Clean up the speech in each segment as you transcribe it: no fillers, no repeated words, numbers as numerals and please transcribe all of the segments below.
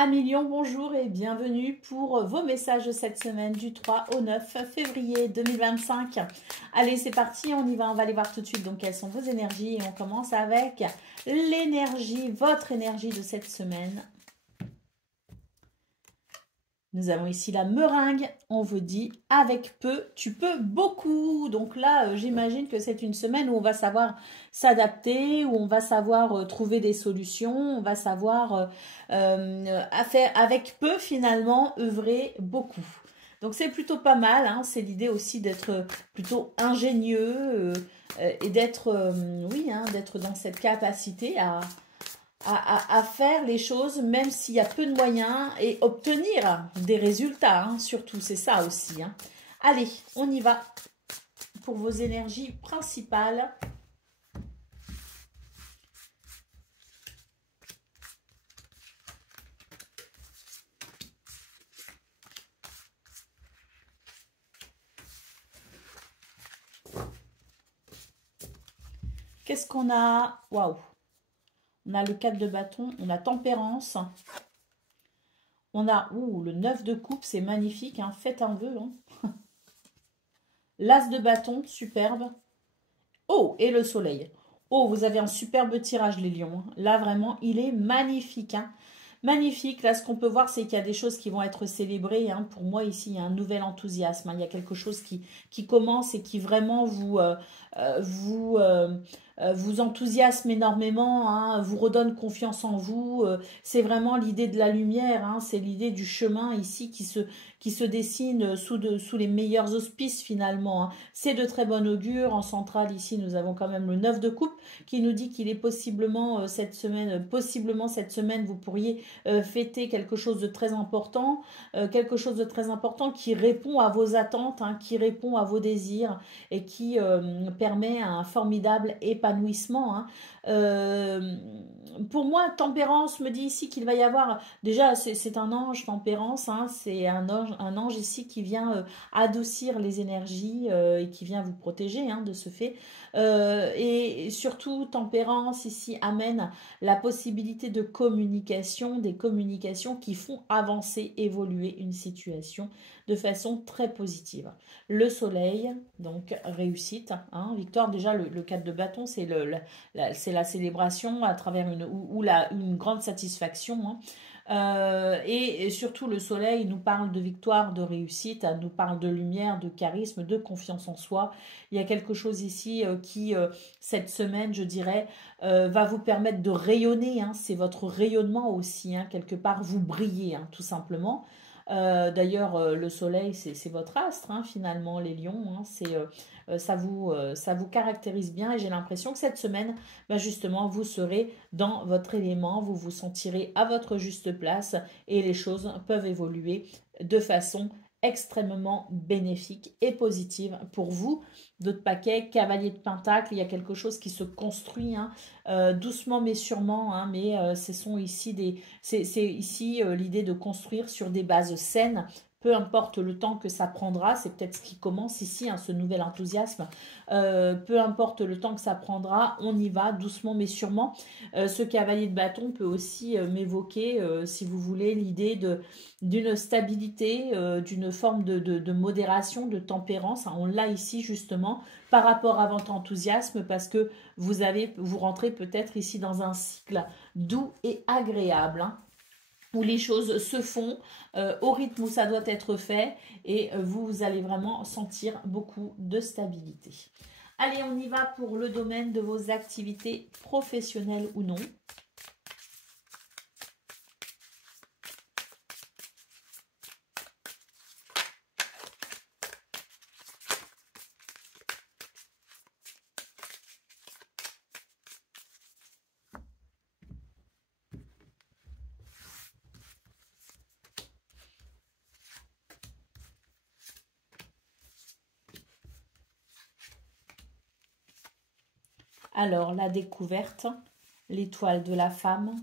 Amis Lion, bonjour et bienvenue pour vos messages de cette semaine du 3 au 9 février 2025. Allez, c'est parti, on y va, on va aller voir tout de suite donc quelles sont vos énergies et on commence avec l'énergie, votre énergie de cette semaine. Nous avons ici la meringue, on vous dit avec peu, tu peux beaucoup. Donc là, j'imagine que c'est une semaine où on va savoir s'adapter, où on va savoir trouver des solutions, on va savoir avec peu finalement œuvrer beaucoup. Donc c'est plutôt pas mal, hein. C'est l'idée aussi d'être plutôt ingénieux et d'être oui, hein, d'être dans cette capacité à faire les choses même s'il y a peu de moyens et obtenir des résultats, hein, surtout, c'est ça aussi. Hein. Allez, on y va pour vos énergies principales. Qu'est-ce qu'on a? Waouh! On a le 4 de bâton, on a tempérance. On a le 9 de coupe, c'est magnifique, hein, faites un vœu. Hein. L'as de bâton, superbe. Oh, et le soleil. Oh, vous avez un superbe tirage, les lions. Là, vraiment, il est magnifique. Hein. Magnifique. Là, ce qu'on peut voir, c'est qu'il y a des choses qui vont être célébrées. Hein. Pour moi, ici, il y a un nouvel enthousiasme. Hein. Il y a quelque chose qui commence et qui vraiment vous enthousiasme énormément, hein, vous redonne confiance en vous. C'est vraiment l'idée de la lumière, hein, c'est l'idée du chemin ici qui se dessine sous les meilleurs auspices finalement. Hein. C'est de très bon augure. En centrale ici, nous avons quand même le 9 de coupe qui nous dit qu'il est possiblement cette semaine, vous pourriez fêter quelque chose de très important, qui répond à vos attentes, hein, qui répond à vos désirs et qui permet un formidable épanouissement. Hein. Pour moi, tempérance me dit ici qu'il va y avoir, déjà c'est un ange, tempérance, hein, c'est un ange ici qui vient adoucir les énergies et qui vient vous protéger, hein, de ce fait. Et surtout, tempérance ici amène la possibilité de communication, des communications qui font avancer, évoluer une situation de façon très positive. Le soleil, donc réussite, hein, victoire. Déjà, le 4 de bâton, c'est la célébration à travers une grande satisfaction. Hein. Et surtout, le soleil nous parle de victoire, de réussite, nous parle de lumière, de charisme, de confiance en soi. Il y a quelque chose ici qui, cette semaine, je dirais, va vous permettre de rayonner. Hein. C'est votre rayonnement aussi, hein, quelque part, vous brillez, hein, tout simplement. D'ailleurs, le soleil, c'est votre astre, hein, finalement, les lions. Hein, ça vous caractérise bien et j'ai l'impression que cette semaine, justement, vous serez dans votre élément, vous vous sentirez à votre juste place et les choses peuvent évoluer de façon extrêmement bénéfique et positive pour vous. D'autres paquets, cavalier de pentacle, il y a quelque chose qui se construit, hein, doucement mais sûrement, hein, mais c'est ici l'idée de construire sur des bases saines. Peu importe le temps que ça prendra, c'est peut-être ce qui commence ici, hein, ce nouvel enthousiasme. Peu importe le temps que ça prendra, on y va doucement mais sûrement. Ce cavalier de bâton peut aussi m'évoquer, si vous voulez, l'idée d'une stabilité, d'une forme de modération, de tempérance. On l'a ici justement par rapport à votre enthousiasme parce que vous rentrez peut-être ici dans un cycle doux et agréable. Hein, où les choses se font au rythme où ça doit être fait et vous allez vraiment sentir beaucoup de stabilité. Allez, on y va pour le domaine de vos activités professionnelles ou non. Alors, la découverte, l'étoile de la femme,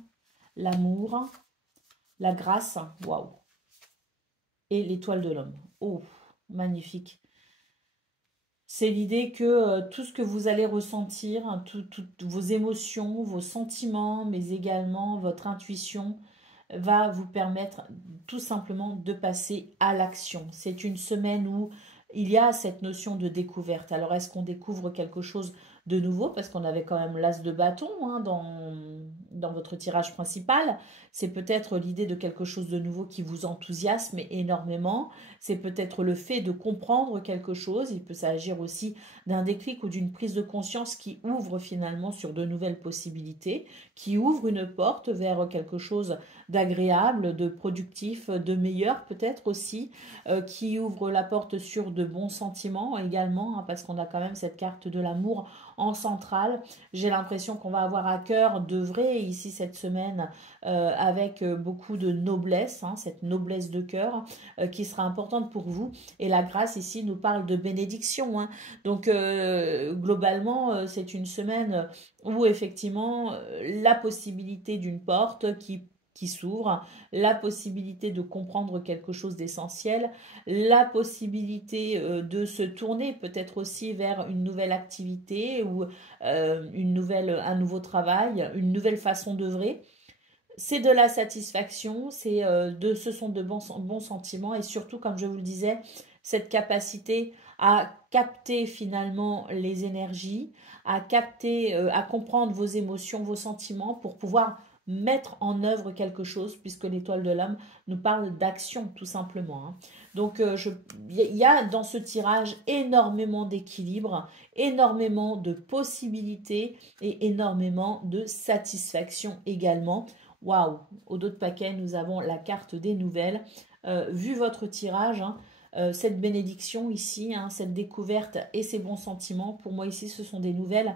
l'amour, la grâce, waouh, et l'étoile de l'homme. Oh, magnifique. C'est l'idée que tout ce que vous allez ressentir, toutes vos émotions, vos sentiments, mais également votre intuition, va vous permettre tout simplement de passer à l'action. C'est une semaine où il y a cette notion de découverte. Alors, est-ce qu'on découvre quelque chose de nouveau? Parce qu'on avait quand même l'as de bâton hein, dans votre tirage principal. C'est peut-être l'idée de quelque chose de nouveau qui vous enthousiasme énormément. C'est peut-être le fait de comprendre quelque chose. Il peut s'agir aussi d'un déclic ou d'une prise de conscience qui ouvre finalement sur de nouvelles possibilités, qui ouvre une porte vers quelque chose d'agréable, de productif, de meilleur peut-être aussi, qui ouvre la porte sur de bons sentiments également, hein, parce qu'on a quand même cette carte de l'amour en centrale. J'ai l'impression qu'on va avoir à cœur d'œuvrer ici cette semaine avec beaucoup de noblesse, hein, cette noblesse de cœur qui sera importante pour vous. Et la grâce ici nous parle de bénédiction. Hein. Donc globalement, c'est une semaine où effectivement la possibilité d'une porte qui s'ouvre, la possibilité de comprendre quelque chose d'essentiel, la possibilité de se tourner peut-être aussi vers une nouvelle activité ou un nouveau travail, une nouvelle façon d'œuvrer. C'est de la satisfaction, ce sont de bons sentiments et surtout, comme je vous le disais, cette capacité à capter finalement les énergies, à capter, à comprendre vos émotions, vos sentiments pour pouvoir mettre en œuvre quelque chose puisque l'étoile de l'homme nous parle d'action tout simplement. Hein. Donc il y a dans ce tirage énormément d'équilibre, énormément de possibilités et énormément de satisfaction également. Waouh, au dos de paquet, nous avons la carte des nouvelles. Vu votre tirage, hein, cette bénédiction ici, hein, cette découverte et ces bons sentiments, pour moi ici, ce sont des nouvelles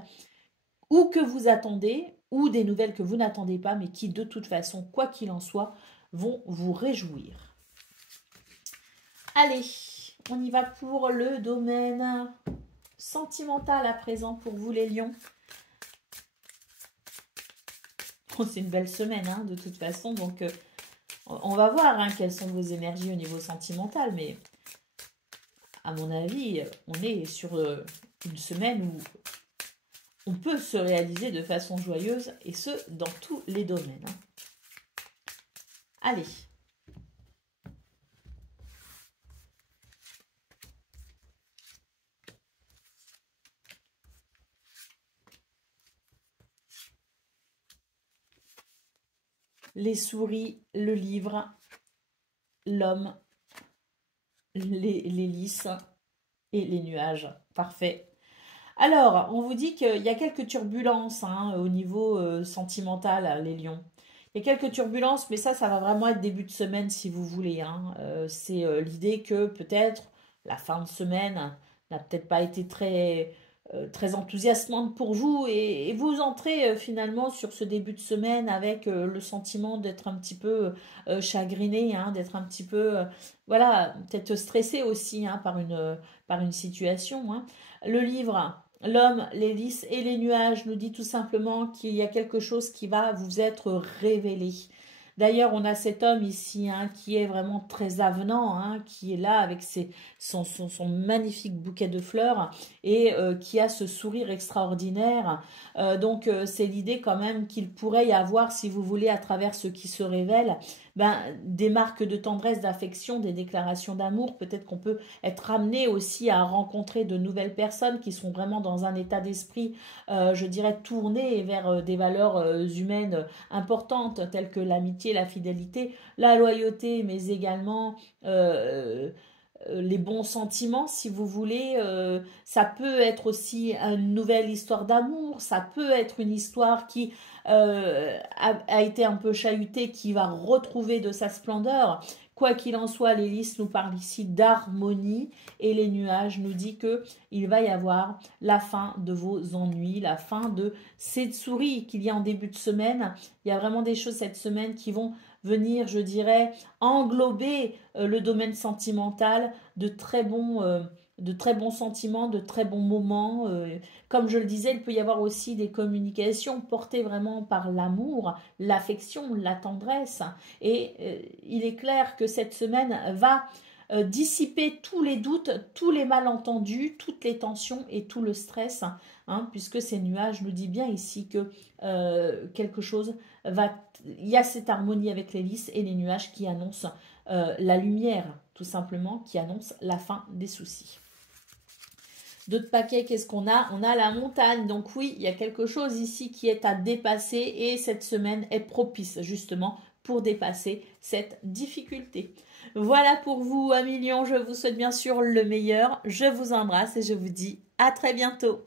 ou que vous attendez, ou des nouvelles que vous n'attendez pas, mais qui de toute façon, quoi qu'il en soit, vont vous réjouir. Allez, on y va pour le domaine sentimental à présent pour vous les lions. C'est une belle semaine, hein, de toute façon. Donc, on va voir hein, quelles sont vos énergies au niveau sentimental. Mais, à mon avis, on est sur une semaine où on peut se réaliser de façon joyeuse. Et ce, dans tous les domaines. Hein. Allez. Les souris, le livre, l'homme, les lys et les nuages. Parfait. Alors, on vous dit qu'il y a quelques turbulences hein, au niveau sentimental, les lions. Il y a quelques turbulences, mais ça va vraiment être début de semaine si vous voulez. Hein. C'est l'idée que peut-être la fin de semaine n'a peut-être pas été très enthousiasmante pour vous et vous entrez finalement sur ce début de semaine avec le sentiment d'être un petit peu chagriné, hein, d'être un petit peu, voilà, peut-être stressé aussi hein, par une situation. Hein. Le livre, l'homme, les lys et les nuages nous dit tout simplement qu'il y a quelque chose qui va vous être révélé. D'ailleurs, on a cet homme ici hein, qui est vraiment très avenant, hein, qui est là avec son magnifique bouquet de fleurs et qui a ce sourire extraordinaire. Donc, c'est l'idée quand même qu'il pourrait y avoir, si vous voulez, à travers ce qui se révèle, des marques de tendresse, d'affection, des déclarations d'amour. Peut-être qu'on peut être amené aussi à rencontrer de nouvelles personnes qui sont vraiment dans un état d'esprit, je dirais, tourné vers des valeurs humaines importantes telles que l'amitié, la fidélité, la loyauté, mais également les bons sentiments, si vous voulez. Ça peut être aussi une nouvelle histoire d'amour, ça peut être une histoire qui a été un peu chahutée, qui va retrouver de sa splendeur. Quoi qu'il en soit, les lys nous parlent ici d'harmonie et les nuages nous disent qu'il va y avoir la fin de vos ennuis, la fin de ces souris qu'il y a en début de semaine. Il y a vraiment des choses cette semaine qui vont venir, je dirais, englober le domaine sentimental de très bons sentiments, de très bons moments. Comme je le disais, il peut y avoir aussi des communications portées vraiment par l'amour, l'affection, la tendresse. Et il est clair que cette semaine va dissiper tous les doutes, tous les malentendus, toutes les tensions et tout le stress, hein, puisque ces nuages nous disent bien ici que quelque chose va il y a cette harmonie avec l'hélice et les nuages qui annoncent la lumière, tout simplement, qui annonce la fin des soucis. D'autres paquets, qu'est-ce qu'on a? On a la montagne. Donc oui, il y a quelque chose ici qui est à dépasser et cette semaine est propice justement pour dépasser cette difficulté. Voilà pour vous, amis Lions. Je vous souhaite bien sûr le meilleur. Je vous embrasse et je vous dis à très bientôt.